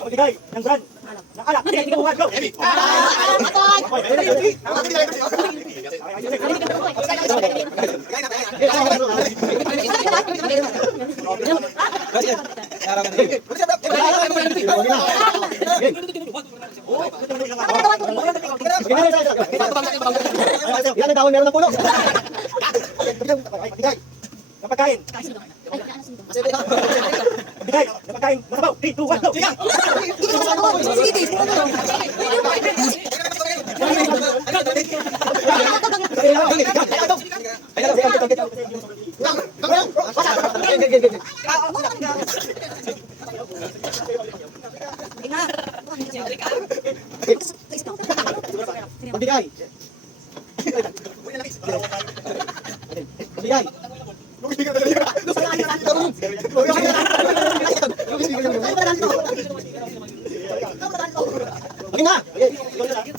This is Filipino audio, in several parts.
Magbigay ng brand ng alak. Hindi mo go. Yan ang dahon meron ng puno. Magbigay ng pagkain. Magbigay ng pagkain. Manabaw. 3, 2, 1, go. Magbigay. Magbigay. Okay na.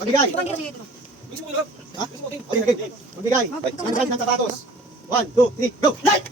Magbigay. Ha? Okay. Magbigay. Ang brand ng sapatos. 1, 2, 3, go! Like!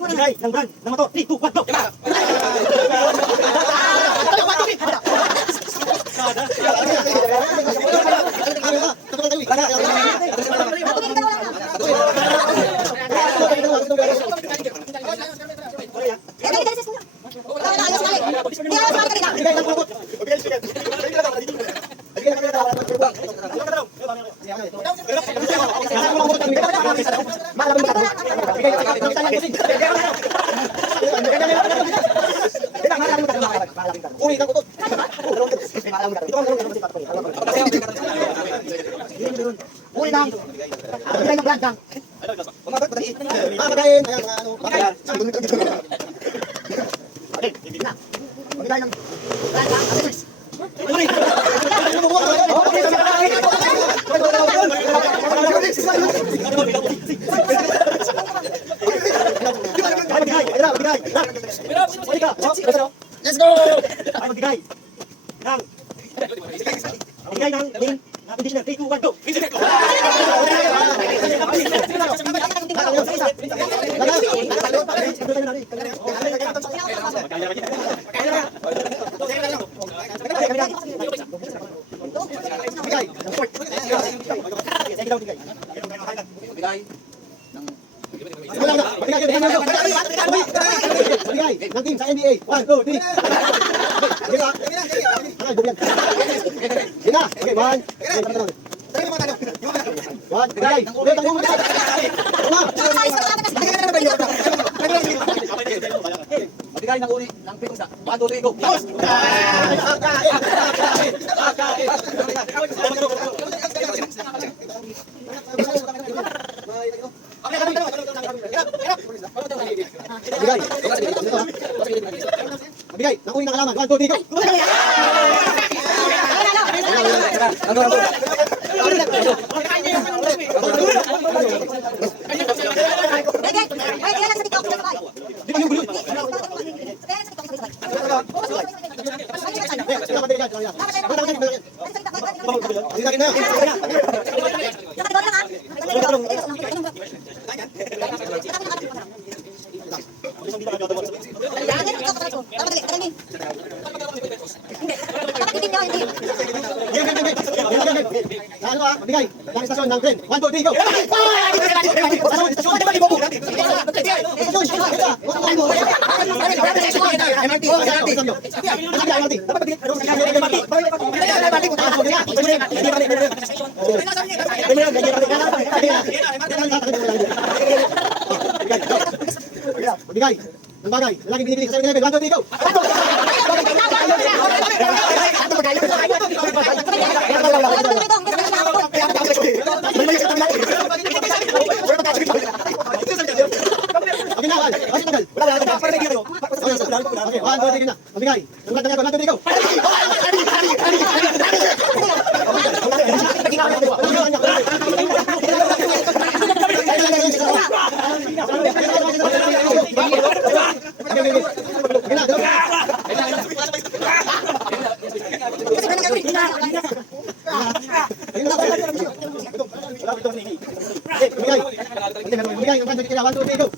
Magbigay ng brand ng motor. 3, 2, 1, go! Uli lang. Magbigay ng brand lang. Pagkain. Magbigay ng brand lang. Let's go! Magbigay ng conditioner. 3, 2, 1, go! Magbigay ng team sa NBA. 1, 2, 3. Sina? Okay, 1. Magbigay. Magbigay ng uli ng pitusa. 1, 2, 3, go. Magbigay ng uli ng halaman. 1, 2, 3, go. Ano ah? Magbigay. Ng istasyon ng tren. 1, 2, 3, go! Magbigay. Ng bagay. Laging binibili sa 7-Eleven. 1, 2, 3, go! Okay na, Al. Okay, tagal. Wala. Okay, 1, 2, 3 na. Magbigay. Ang ganda niya, 1, 2, 3, go! Magbigay. Ang ganda niya, 1, 2, 3, go!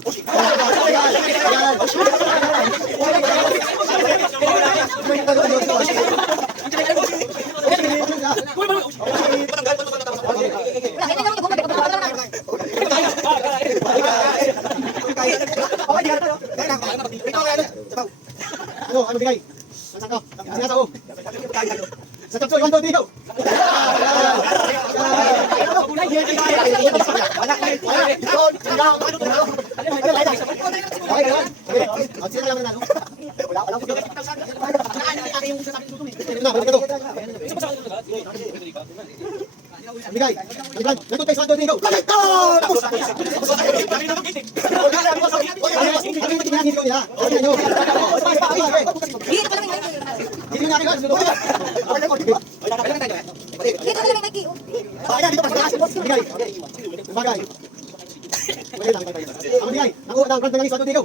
Ano bigay? Saan ka? Sinasa ko. Sa chapsoy, 1, 2, 3, go! Sino lang nanalo? Wala. Bigay. Nandun tayo sa 1, 2, 3, go! Bagay. Ang bigay. Nakuha ng brand ng isang 1, 2, 3, go!